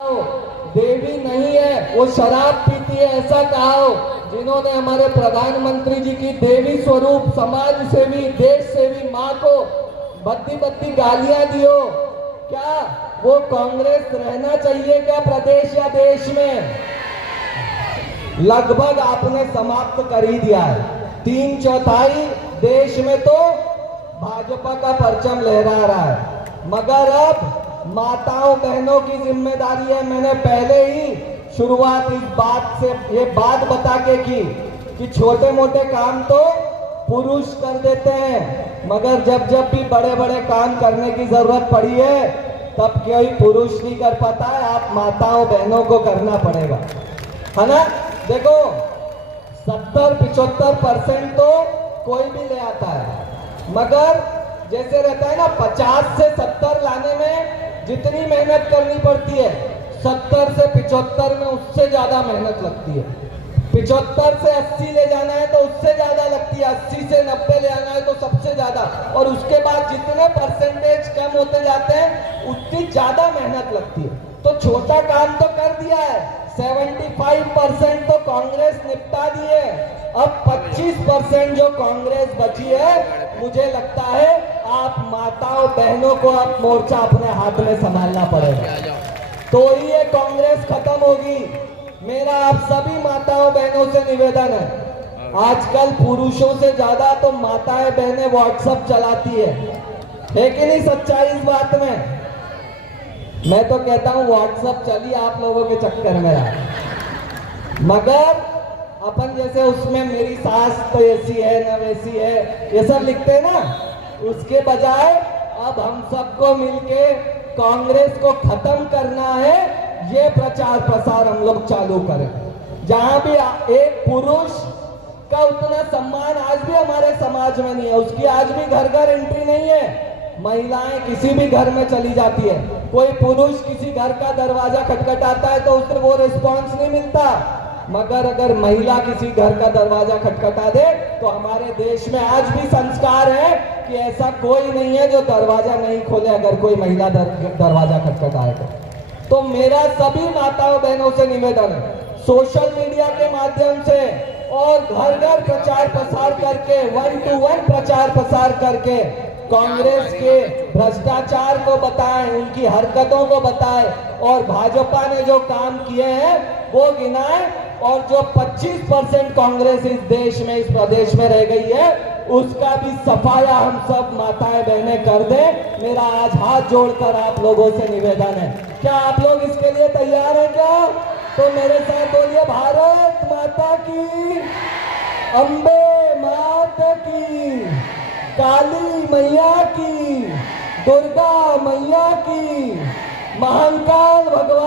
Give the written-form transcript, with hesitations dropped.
देवी नहीं है, वो शराब पीती है, ऐसा कहा हो। जिन्होंने हमारे प्रधानमंत्री जी की देवी स्वरूप समाज सेवी देश सेवी माँ को बद्दी बद्दी गालियां दी हो, क्या वो कांग्रेस रहना चाहिए क्या प्रदेश या देश में? लगभग आपने समाप्त कर ही दिया है। 3/4 देश में तो भाजपा का परचम लहरा रहा है, मगर अब माताओं बहनों की जिम्मेदारी है। मैंने पहले ही शुरुआत इस बात से ये बात बता के की कि छोटे मोटे काम तो पुरुष कर देते हैं, मगर जब जब भी बड़े बड़े काम करने की जरूरत पड़ी है तब कोई पुरुष नहीं कर पाता है। आप माताओं बहनों को करना पड़ेगा, है ना? देखो 70-75% तो कोई भी ले आता है, मगर जैसे रहता है ना 50 से 70 लाने में जितनी मेहनत करनी पड़ती है 70 से 75 में उससे ज्यादा मेहनत लगती है। 75 से 80 ले जाना है तो उससे ज्यादा लगती है, 80 से 90 ले आना है तो सबसे ज्यादा, और उसके बाद जितने परसेंटेज कम होते जाते हैं उतनी ज्यादा मेहनत लगती है। तो छोटा काम तो कर दिया है, 75% तो कांग्रेस निपटा दी है, अब 25% जो कांग्रेस बची है, मुझे लगता है आप माताओं बहनों को आप मोर्चा अपने हाथ में संभालना पड़ेगा, तो ही ये कांग्रेस खत्म होगी। मेरा आप सभी माताओं बहनों से निवेदन है, आजकल पुरुषों से ज्यादा तो माताएं बहनें व्हाट्सएप चलाती है कि नहीं? सच्चाई इस बात में मैं तो कहता हूं व्हाट्सएप चली आप लोगों के चक्कर में रहा, मगर अपन जैसे उसमें मेरी सास तो ऐसी है ना वैसी है ये सब लिखते हैं ना, उसके बजाय अब हम सबको मिलके कांग्रेस को खत्म करना है, ये प्रचार प्रसार हम लोग चालू करें। जहां भी एक पुरुष का उतना सम्मान आज भी हमारे समाज में नहीं है, उसकी आज भी घर घर एंट्री नहीं है। महिलाएं किसी भी घर में चली जाती है, कोई पुरुष किसी घर का दरवाजा खटखटाता है तो उसे वो रिस्पॉन्स नहीं मिलता, मगर अगर महिला किसी घर का दरवाजा खटखटा दे तो हमारे देश में आज भी संस्कार है कि ऐसा कोई नहीं है जो दरवाजा नहीं खोले अगर कोई महिला दरवाजा खटखटाए तो मेरा सभी माताओं बहनों से निवेदन है, सोशल मीडिया के माध्यम से और घर घर प्रचार प्रसार करके 1-to-1 प्रचार प्रसार करके कांग्रेस के भ्रष्टाचार को बताएं, उनकी हरकतों को बताएं और भाजपा ने जो काम किए हैं वो गिनाएं, और जो 25% कांग्रेस इस देश में इस प्रदेश में रह गई है उसका भी सफाया हम सब माताएं बहनें कर दें। मेरा आज हाथ जोड़कर आप लोगों से निवेदन है, क्या आप लोग इसके लिए तैयार हैं क्या? तो मेरे साथ बोलिए, भारत माता की, अम्बे माता की, काली मैया की, दुर्गा मैया की, महाकाल भगवान